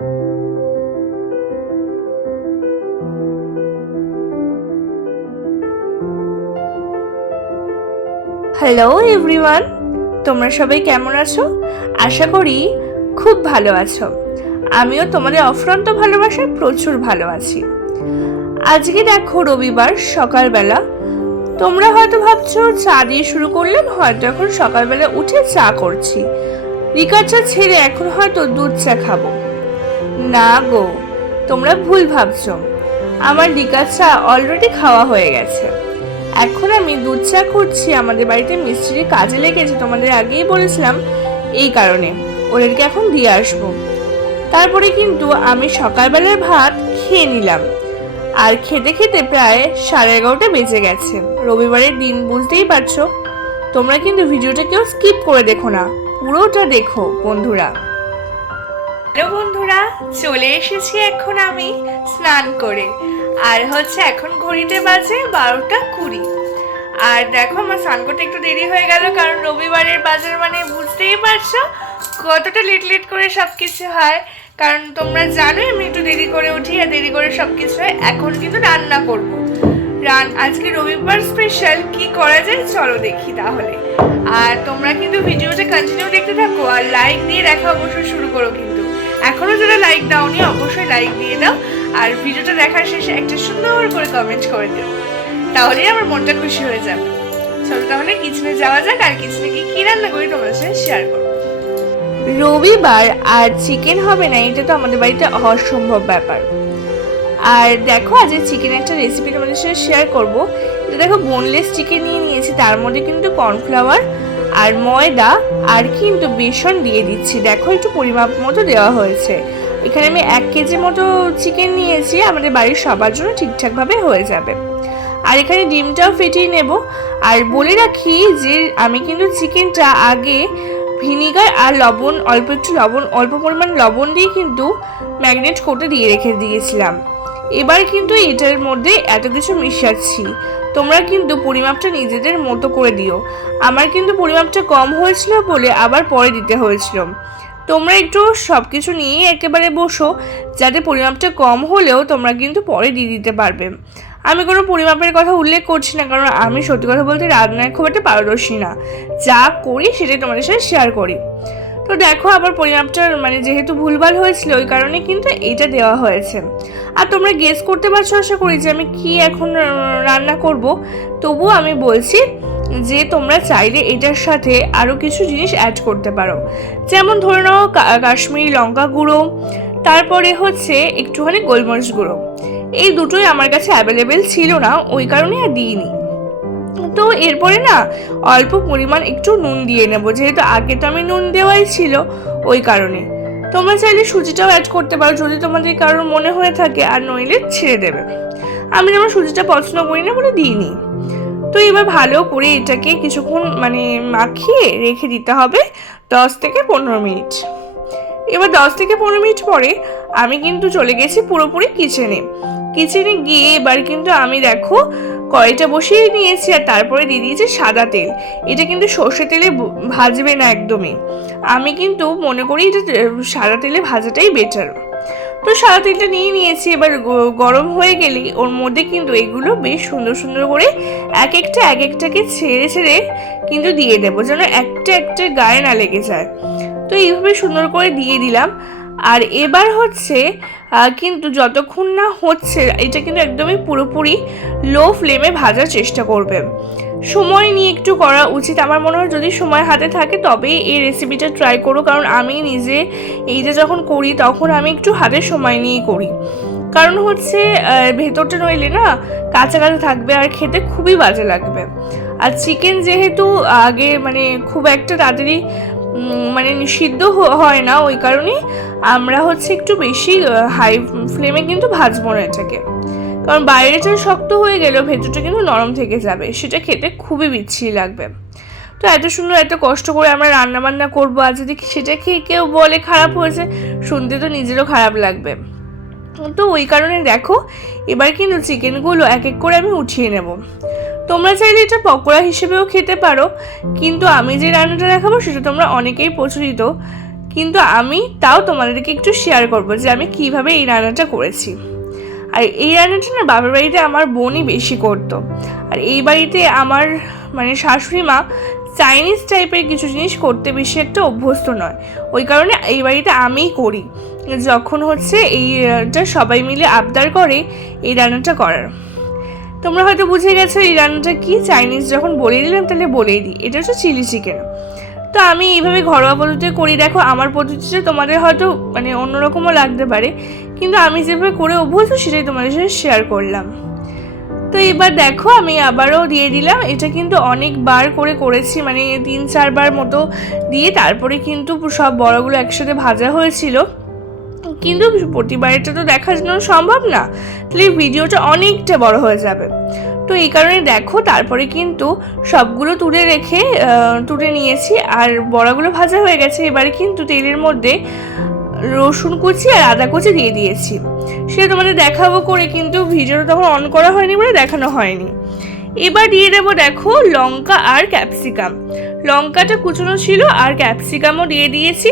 Hello everyone, তোমরা সবাই কেমন আছো? আশা করি খুব ভালো আছো। আমিও তোমাদের অফুরন্ত ভালোবাসায় প্রচুর ভালো আছি। আজকে দেখো রবিবার সকালবেলা, তোমরা হয়তো ভাবছো চা দিয়ে শুরু করলাম, হয়তো এখন সকালবেলা উঠে চা করছি, লিকার চা ছেড়ে এখন হয়তো দুধ চা খাবো। না গো, তোমরা ভুল ভাবছো। আমার লিকার চা অলরেডি খাওয়া হয়ে গেছে। এখন আমি দুধ চা করছি। আমাদের বাড়িতে মিস্ত্রি কাজে লেগেছে, তোমাদের আগেই বলেছিলাম, এই কারণে ওদেরকে এখন দিয়ে আসবো। তারপরে কিন্তু আমি সকালবেলার ভাত খেয়ে নিলাম, আর খেতে খেতে প্রায় 11:30 বেজে গেছে। রবিবারের দিন বুঝতেই পারছো। তোমরা কিন্তু ভিডিওটা কেউ স্কিপ করে দেখো না, পুরোটা দেখো বন্ধুরা। হ্যালো বন্ধুরা, চলে এসেছি এখন আমি স্নান করে। আর এখন ঘড়িতে বাজে 12:20। আর দেখো আমার স্নান করতে একটু দেরি হয়ে গেল, কারণ রবিবারের বাজার মানে বুঝতেই পারছো কতটা লেট করে সবকিছু হয়। কারণ তোমরা জানো আমি একটু দেরি করে উঠি আর দেরি করে সবকিছু হয়। এখন কিন্তু রান্না করবো। আজকে রবিবার স্পেশাল কি করা যায় চলো দেখি তাহলে। আর তোমরা কিন্তু ভিডিওটা কন্টিনিউ দেখতে থাকো, আর লাইক দিয়ে দেখা অবশ্যই শুরু করো। কিন্তু এখনো যারা লাইক দাওনি অবশ্যই লাইক দিয়ে দাও, আর ভিডিওটা দেখার শেষে একটা সুন্দর করে কমেন্ট করে দিও, তাহলেই আমার মনটা খুশি হয়ে যাবে। চলো তাহলে কিচেনে যাওয়া যাক, আর কিচেনে কি রান্না করি তোমাদের সাথে শেয়ার করবো। রবিবার আর চিকেন হবে না, এটা তো আমাদের বাড়িতে অসম্ভব ব্যাপার। আর দেখো আজ চিকেন একটা রেসিপি তোমাদের সাথে শেয়ার করব। এটা দেখো বোনলেস চিকেন নিয়ে নিয়েছি, তার মধ্যে কিন্তু কর্নফ্লাওয়ার আর ময়দা আর কিন্তু বেসন দিয়ে দিচ্ছি। দেখো একটু পরিমাপ মতো দেওয়া হয়েছে। এখানে আমি 1 কেজি মতো চিকেন নিয়েছি, আমাদের বাড়ির সবার জন্য ঠিকঠাকভাবে হয়ে যাবে। আর এখানে ডিমটাও ফেটিয়ে নেব। আর বলে রাখি যে আমি কিন্তু চিকেনটা আগে ভিনিগার আর লবণ, অল্প পরিমাণ লবণ দিয়ে কিন্তু ম্যারিনেট করতে রেখে দিয়েছিলাম। এবার কিন্তু এটার মধ্যে এত কিছু মিশাচ্ছি, তোমরা কিন্তু পরিমাপটা নিজেদের মতো করে দিও। আমার কিন্তু পরিমাপটা কম হয়েছিল বলে আবার পরে দিতে হয়েছিল। তোমরা একটু সব কিছু নিয়ে একেবারে বসো, যাতে পরিমাপটা কম হলেও তোমরা কিন্তু পরে দিয়ে দিতে পারবে। আমি কোনো পরিমাপের কথা উল্লেখ করছি না, কারণ আমি সত্যি কথা বলতে রান্নায় খুব একটা পারদর্শী না। যা করি সেটাই তোমাদের সাথে শেয়ার করি। তো দেখো আবার পরিমাপটা মানে যেহেতু ভুলভাল হয়েছিল, ওই কারণে কিন্তু এইটা দেওয়া হয়েছে। আর তোমরা গেস করতে পারছো আশা করি যে আমি কি এখন রান্না করব। তবুও আমি বলছি যে তোমরা চাইলে এটার সাথে আরও কিছু জিনিস অ্যাড করতে পারো। যেমন ধরে নাও কাশ্মীরি লঙ্কা গুঁড়ো, তারপরে একটুখানি গোলমরিচ গুঁড়ো। এই দুটোই আমার কাছে অ্যাভেলেবেল ছিল না, ওই কারণে আর দিইনি। তো এরপরে না অল্প পরিমাণ একটু নুন দিয়ে নেব, যেহেতু আগে তো আমি নুন দেওয়াই ছিল, ওই কারণে। তোমরা চাইলে সুজিটাও অ্যাড করতে পারো যদি তোমাদের কারোর মনে হয়ে থাকে, আর নইলে ছেড়ে দেবে। আমি যেমন সুজিটা পছন্দ করি না বলে দিইনি। তো এবার ভালো করে এটাকে কিছুক্ষণ মাখিয়ে রেখে দিতে হবে 10 থেকে 15 মিনিট। এবার 10 থেকে 15 মিনিট পরে আমি কিন্তু চলে গেছি পুরোপুরি কিচেনে গিয়ে এবার কিন্তু আমি দেখো কড়াইটা বসিয়ে নিয়েছি, আর তারপরে দিয়ে দিয়েছি সাদা তেল। এটা কিন্তু সর্ষে তেলে ভাজবে না একদমই। আমি কিন্তু মনে করি এটা সাদা তেলে ভাজাটাই বেটার। তো সাদা তেলটা নিয়ে নিয়েছি। এবার গরম হয়ে গেলেই ওর মধ্যে কিন্তু এগুলো বেশ সুন্দর সুন্দর করে এক একটাকে ছেড়ে কিন্তু দিয়ে দেবো, যেন একটা গায়ে না লেগে যায়। তো এইভাবে সুন্দর করে দিয়ে দিলাম। আর এবার কিন্তু যতক্ষণ না হচ্ছে, এটা কিন্তু একদমই পুরোপুরি লো ফ্লেমে ভাজার চেষ্টা করবে। সময় নিয়ে একটু করা উচিত আমার মনে হয়। যদি সময় হাতে থাকে তবেই এই রেসিপিটা ট্রাই করো, কারণ আমি নিজে এইটা যখন করি তখন আমি একটু হাতে সময় নিয়েই করি। কারণ ভেতরটা নইলে না কাঁচা থাকবে, আর খেতে খুবই বাজে লাগবে। আর চিকেন যেহেতু আগে খুব একটা তাড়াতাড়ি সিদ্ধ হয় না, ওই কারণে আমরা একটু বেশি হাই ফ্লেমে কিন্তু ভাজবো না এটাকে, কারণ বাইরেটা শক্ত হয়ে গেলেও ভেতরটা কিন্তু নরম থেকে যাবে, সেটা খেতে খুবই বিচ্ছিরি লাগবে। তো এত সুন্দর এত কষ্ট করে আমরা রান্না বান্না করবো, আর যদি সেটা খেয়ে কেউ বলে খারাপ হয়েছে, শুনতে তো নিজেরও খারাপ লাগবে। তো ওই কারণে দেখো এবার কিন্তু চিকেনগুলো এক এক করে আমি উঠিয়ে নেব। তোমরা চাইলে এটা পকোড়া হিসেবেও খেতে পারো, কিন্তু আমি যে রান্নাটা দেখাবো সেটা তোমরা অনেকেই প্রচলিত কিন্তু আমি তাও তোমাদেরকে একটু শেয়ার করবো যে আমি কিভাবে এই রান্নাটা করেছি। আর এই রান্নাটা না বাবার বাড়িতে আমার বোনই বেশি করতো, আর এই বাড়িতে আমার মানে শাশুড়ি মা চাইনিজ টাইপের কিছু জিনিস করতে বেশি একটা অভ্যস্ত নয়, ওই কারণে এই বাড়িতে আমিই করি। যখন হচ্ছে এইটা সবাই মিলে আবদার করে এই রান্নাটা করার। তোমরা হয়তো বুঝে গেছো এই রান্নাটা কি, চাইনিজ যখন বলে দিলাম তাহলে বলেই দিই, এটা হচ্ছে চিলি চিকেন। তো আমি এইভাবে ঘরোয়া পদ্ধতিতে করি। দেখো আমার পদ্ধতিটা তোমাদের হয়তো মানে অন্যরকমও লাগতে পারে, কিন্তু আমি যেভাবে করে অভ্যস্ত সেটাই তোমাদের সাথে শেয়ার করলাম। তো এবার দেখো আমি আবারও দিয়ে দিলাম। এটা কিন্তু অনেকবার করে করেছি, মানে 3-4 বার মতো দিয়ে তারপরে কিন্তু সব বড়াগুলো একসাথে ভাজা হয়েছিল। কিন্তু প্রতিবারটা তো দেখানো সম্ভব না, তাহলে ভিডিওটা অনেকটা বড় হয়ে যাবে। তো এই কারণে দেখো তারপরে কিন্তু সবগুলো তুলে নিয়েছি, আর বড়াগুলো ভাজা হয়ে গেছে। এবারে কিন্তু তেলের মধ্যে রসুন কুচি আর আদা কুচি দিয়ে দিয়েছি। সেটা তোমাদের দেখাবো করে, কিন্তু ভিডিওটা তখন অন করা হয়নি বলে দেখানো হয়নি। এবার দিয়ে দেবো দেখো লঙ্কা আর ক্যাপসিকাম। লঙ্কাটা কুচনো ছিল আর ক্যাপসিকামও দিয়ে দিয়েছি,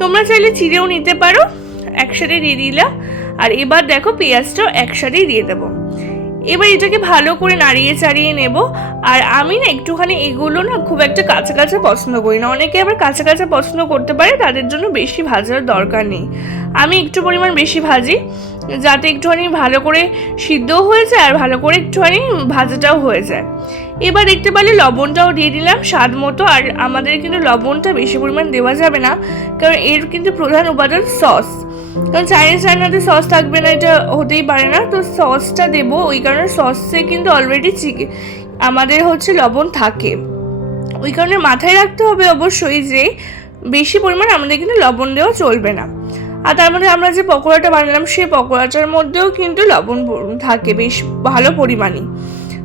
তোমরা চাইলে চিড়েও নিতে পারো। একসাথে দিয়ে দিলাম। আর এবার দেখো পেঁয়াজটাও একসাথেই দিয়ে দেবো। এবার এটাকে ভালো করে নাড়িয়ে চাড়িয়ে নেব। আর আমি না একটুখানি এগুলো না খুব একটা কাঁচা কাঁচা পছন্দ করি না, অনেকে আবার কাঁচা কাঁচা পছন্দ করতে পারে, তাদের জন্য বেশি ভাজার দরকার নেই। আমি একটু পরিমাণ বেশি ভাজি, যাতে একটুখানি ভালো করে সিদ্ধও হয়ে যায় আর ভালো করে একটুখানি ভাজাটাও হয়ে যায়। এবার দেখতে পারলে লবণটাও দিয়ে দিলাম স্বাদ মতো। আর আমাদের কিন্তু লবণটা বেশি পরিমাণ দেওয়া যাবে না, কারণ এর কিন্তু প্রধান উপাদান সস, কারণ চাইনিজ রান্নাতে সস থাকবে না এটা হতেই পারে না। তো সসটা দেবো, ওই কারণে সসে কিন্তু অলরেডি আমাদের হচ্ছে লবণ থাকে, ওই কারণে মাথায় রাখতে হবে অবশ্যই যে বেশি পরিমাণ আমাদের কিন্তু লবণ দেওয়া চলবে না। আর তার মধ্যে আমরা যে পকোড়াটা বানালাম সেই পকোড়াটার মধ্যেও কিন্তু লবণ থাকে বেশ ভালো পরিমাণে।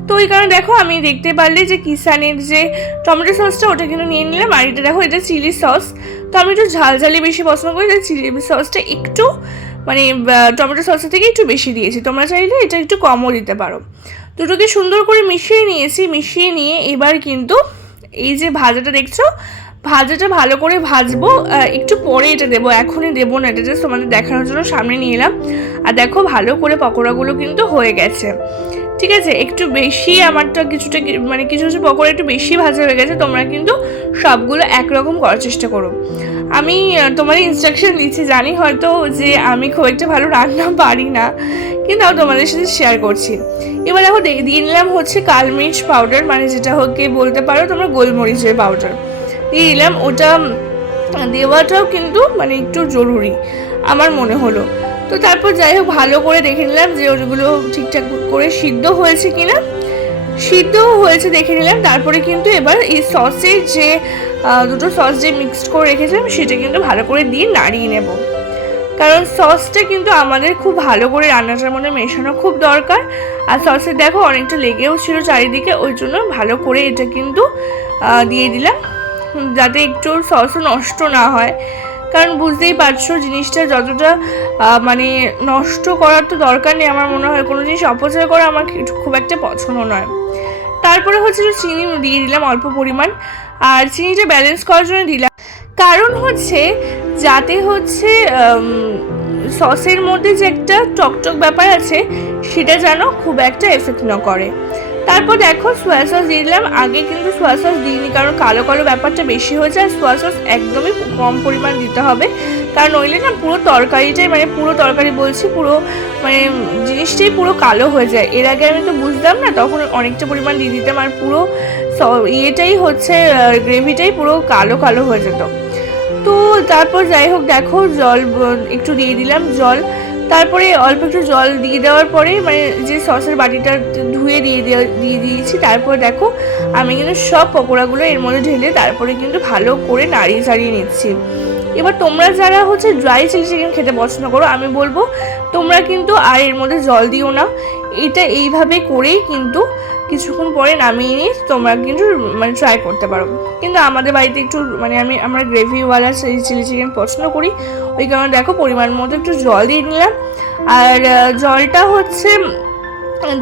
তো ওই কারণে দেখো আমি দেখতে পারলে যে কিষানের যে টমেটো সসটা ওটা কিন্তু নিয়ে নিলাম। আর এটা দেখো এটা চিলি সস, তো আমি একটু ঝালঝালি বেশি পছন্দ করি, তাই চিলি সসটা একটু মানে টমেটো সসের থেকে একটু বেশি দিয়েছি, তোমরা চাইলে এটা একটু কমও দিতে পারো। দুটোকে সুন্দর করে মিশিয়ে নিয়েছি। মিশিয়ে নিয়ে এবার কিন্তু এই যে ভাজাটা দেখছো, ভাজাটা ভালো করে ভাজবো, একটু পরে এটা দেবো, এখনই দেবো না, এটা জাস্ট তোমাদের দেখানোর জন্য সামনে নিয়ে এলাম। আর দেখো ভালো করে পকোড়াগুলো কিন্তু হয়ে গেছে, ঠিক আছে। একটু বেশি আমারটা কিছুটা মানে কিছু কিছু পকোড়া একটু বেশি ভাজা হয়ে গেছে, তোমরা কিন্তু সবগুলো একরকম করার চেষ্টা করো। আমি তোমাদের ইনস্ট্রাকশন দিচ্ছি, জানি হয়তো যে আমি খুব একটা ভালো রান্না পারি না, কিন্তু আমি তোমাদের সাথে শেয়ার করছি। এবার দেখো দিয়ে নিলাম হচ্ছে কালমির্চ পাউডার, মানে যেটা হোকে বলতে পারো তোমরা গোলমরিচের পাউডার দিয়ে দিলাম। ওটা দেওয়াটাও কিন্তু মানে একটু জরুরি আমার মনে হলো। তো তারপর যাই হোক ভালো করে দেখে নিলাম যে ওগুলো ঠিকঠাক করে সিদ্ধ হয়েছে কিনা, সিদ্ধ হয়েছে দেখে নিলাম। তারপরে কিন্তু এবার এই সসের যে দুটো সস যে মিক্সড করে রেখেছিলাম সেটা কিন্তু ভালো করে দিয়ে নাড়িয়ে নেব, কারণ সসটা কিন্তু আমাদের খুব ভালো করে রান্নাটার মধ্যে মেশানো খুব দরকার। আর সসের দেখো অনেকটা লেগেও ছিল চারিদিকে, ওই জন্য ভালো করে এটা কিন্তু দিয়ে দিলাম, যাতে একটু সসও নষ্ট না হয়। কারণ বুঝতেই পারছো জিনিসটা যতটা মানে নষ্ট করার তো দরকার নেই, আমার মনে হয় কোনো জিনিস অপচয় করা আমার খুব একটা পছন্দ নয়। তারপরে হচ্ছে চিনি দিয়ে দিলাম অল্প পরিমাণ, আর চিনিটা ব্যালেন্স করার জন্য দিলাম, কারণ হচ্ছে যাতে হচ্ছে সসের মধ্যে যে একটা টকটক ব্যাপার আছে সেটা যেন খুব একটা এফেক্ট না করে। তারপর দেখো সোয়া সস দিয়ে দিলাম। আগে কিন্তু সোয়া সস দিইনি, কারণ কালো কালো ব্যাপারটা বেশি হয়েছে, আর সোয়া সস একদমই কম পরিমাণ দিতে হবে, কারণ নইলে না পুরো তরকারিটাই মানে পুরো তরকারি বলছি পুরো মানে জিনিসটাই পুরো কালো হয়ে যায়। এর আগে আমি তো বুঝতাম না, তখন অনেকটা পরিমাণ দিয়ে দিতাম, আর পুরো ইয়েটাই হচ্ছে গ্রেভিটাই পুরো কালো কালো হয়ে যেত। তো তারপর যাই হোক দেখো জল একটু দিয়ে দিলাম জল, তারপরে অল্প একটু জল দিয়ে দেওয়ার পরে মানে যে সসের বাটিটা ধুয়ে দিয়ে দিয়েছি। তারপর দেখো আমি কিন্তু সব পকোড়াগুলো এর মধ্যে ঢেলে তারপরে কিন্তু ভালো করে নাড়িয়ে চাড়িয়ে নিচ্ছি। এবার তোমরা যারা হচ্ছে ড্রাই চিলি চিকেন খেতে পছন্দ করো, আমি বলবো তোমরা কিন্তু আর এর মধ্যে জল দিও না, এটা এইভাবে করেই কিন্তু কিছুক্ষণ পরে নামিয়ে নিয়ে তোমরা কিন্তু মানে ট্রাই করতে পারো। কিন্তু আমাদের বাড়িতে একটু মানে আমরা গ্রেভিওয়ালা সেই চিলি চিকেন পছন্দ করি, ওই কারণে দেখো পরিমাণ মতো একটু জল দিয়ে নিলাম। আর জলটা হচ্ছে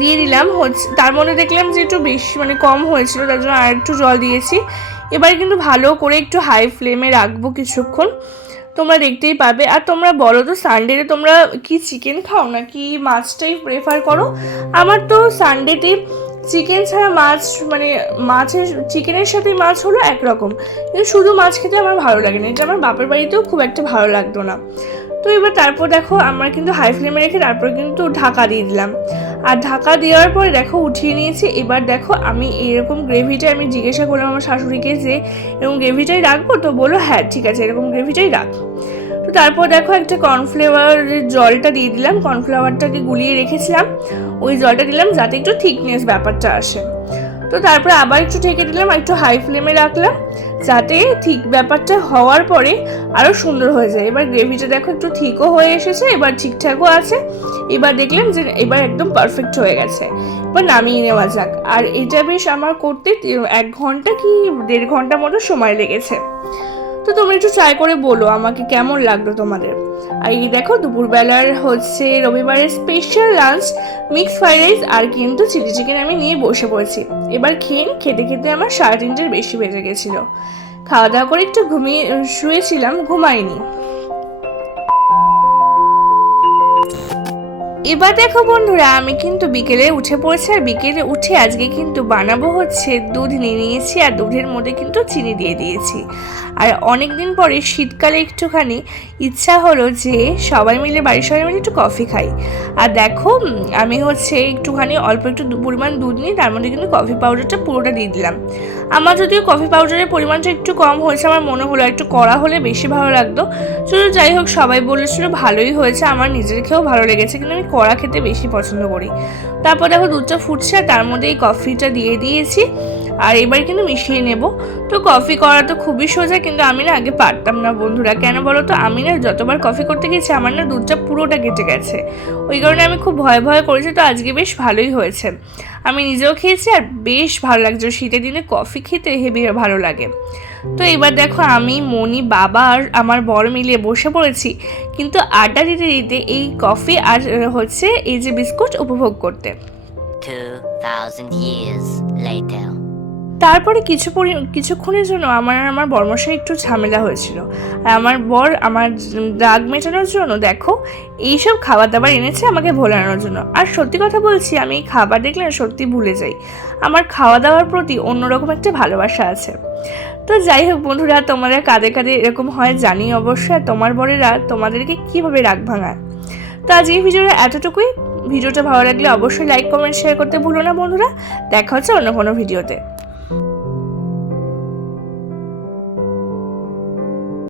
দিয়ে দিলাম হচ্ছে, তার মধ্যে দেখলাম যে একটু বেশি মানে কম হয়েছিল, তার জন্য আর একটু জল দিয়েছি। এবার কিন্তু ভালো করে একটু হাই ফ্লেমে রাখবো কিছুক্ষণ, তোমরা দেখতেই পাবে। আর তোমরা বলো তো সানডেতে তোমরা কি চিকেন খাও নাকি মাছটাই প্রেফার করো? আমার তো সানডেতে চিকেন ছাড়া মাছ, মানে মাছের চিকেনের সাথে মাছ হলো একরকম, কিন্তু শুধু মাছ খেতে আমার ভালো লাগে না। এটা আমার বাপের বাড়িতেও খুব একটা ভালো লাগতো না। তো এবার তারপর দেখো আমরা কিন্তু হাই ফ্লেমে রেখে তারপর কিন্তু ঢাকা দিয়ে দিলাম। আর ঢাকা দেওয়ার পরে দেখো উঠিয়ে নিয়েছি। এবার দেখো আমি এরকম গ্রেভিটা আমি জিজ্ঞাসা করলাম আমার শাশুড়িকে যে এরকম গ্রেভিটাই রাখবো, তো বলো হ্যাঁ ঠিক আছে এরকম গ্রেভিটাই রাখ। তো তারপর দেখো একটা কর্নফ্লাওয়ারের জলটা দিয়ে দিলাম, কর্নফ্লাওয়ারটাকে গুলিয়ে রেখেছিলাম, ওই জলটা দিলাম যাতে একটু থিকনেস ব্যাপারটা আসে। তো তারপরে আবার একটু ঢেকে দিলাম, একটু হাই ফ্লেমে রাখলাম যাতে ঠিক ব্যাপারটা হওয়ার পরে আরও সুন্দর হয়ে যায়। এবার গ্রেভিটা দেখো একটু থিকও হয়ে এসেছে, এবার ঠিকঠাকও আছে। এবার দেখলাম যে এবার একদম পারফেক্ট হয়ে গেছে, এবার নামিয়ে নেওয়া যাক। আর এটা বেশ আমার করতে 1 ঘন্টা কি 1.5 ঘন্টা মতো সময় লেগেছে। তো তোমরা একটু ট্রাই করে বলো আমাকে কেমন লাগলো তোমাদের। আর এই দেখো দুপুরবেলার হচ্ছে রবিবারের special lunch mix fried rice আর কিন্তু চিলি চিকেন আমি নিয়ে বসে পড়েছি। এবার খেতে খেতে আমার 3:30-এর বেশি বেজে গেছিলো। খাওয়া দাওয়া করে একটু শুয়েছিলাম, ঘুমাইনি। এবার দেখো বন্ধুরা আমি কিন্তু বিকেলে উঠে পড়েছি, আর বিকেলে উঠে আজকে কিন্তু বানাবো হচ্ছে দুধ নিয়ে নিয়েছি আর দুধের মধ্যে কিন্তু চিনি দিয়ে দিয়েছি। আর অনেক দিন পরে শীতকালে একটুখানি ইচ্ছা হলো যে বাড়ির সবাই মিলে একটু কফি খাই। আর দেখো আমি হচ্ছে একটুখানি অল্প একটু পরিমাণ দুধ নিই, তার মধ্যে কিন্তু কফি পাউডারটা পুরোটা দিয়ে দিলাম। আমার যদিও কফি পাউডারের পরিমাণটা একটু কম হয়েছে, আমার মনে হলো একটু কড়া হলে বেশি ভালো লাগতো। শুধু যাই হোক সবাই বলেছিল ভালোই হয়েছে, আমার নিজের খেয়েও ভালো লেগেছে, কিন্তু আমি কড়া খেতে বেশি পছন্দ করি। তারপর দেখো দুধটা ফুটছে আর তার মধ্যে এই কফিটা দিয়ে দিয়েছি, আর এবার কিন্তু মিশিয়ে নেব। তো কফি করা তো খুবই সোজা, কিন্তু আমি না আগে পারতাম না বন্ধুরা। কেন বলো তো, আমি না যতবার কফি করতে গেছি আমার না দুধটা পুরোটা কেটে গেছে, ওই কারণে আমি খুব ভয় করেছি। তো আজকে বেশ ভালোই হয়েছে, আমি নিজেও খেয়েছি আর বেশ ভালো লাগছে। শীতের দিনে কফি খেতে হেবি ভালো লাগে। তো এবার দেখো আমি মনি বাবা আর আমার বর মিলিয়ে বসে পড়েছি কিন্তু আড্ডা দিতে দিতে এই কফি আর হচ্ছে এই যে বিস্কুট উপভোগ করতে। 2000 years later. তারপরে কিছুক্ষণের জন্য আমার বরমশাই একটু ঝামেলা হয়েছিল, আর আমার বর আমার রাগ মেটানোর জন্য দেখো এইসব খাবার দাবার এনেছে আমাকে ভোলানোর জন্য। আর সত্যি কথা বলছি, আমি এই খাবার দেখলে সত্যি ভুলে যাই, আমার খাওয়া দাওয়ার প্রতি অন্যরকম একটা ভালোবাসা আছে। তো যাই হোক বন্ধুরা, তোমাদের কাঁধে কাঁধে এরকম হয় জানি অবশ্যই, তোমার বরেরা তোমাদেরকে কীভাবে রাগ ভাঙায়। তো আজ এই ভিডিওটা এতটুকুই। ভিডিওটা ভালো লাগলে অবশ্যই লাইক কমেন্ট শেয়ার করতে ভুলো না বন্ধুরা। দেখা হচ্ছে অন্য কোনো ভিডিওতে।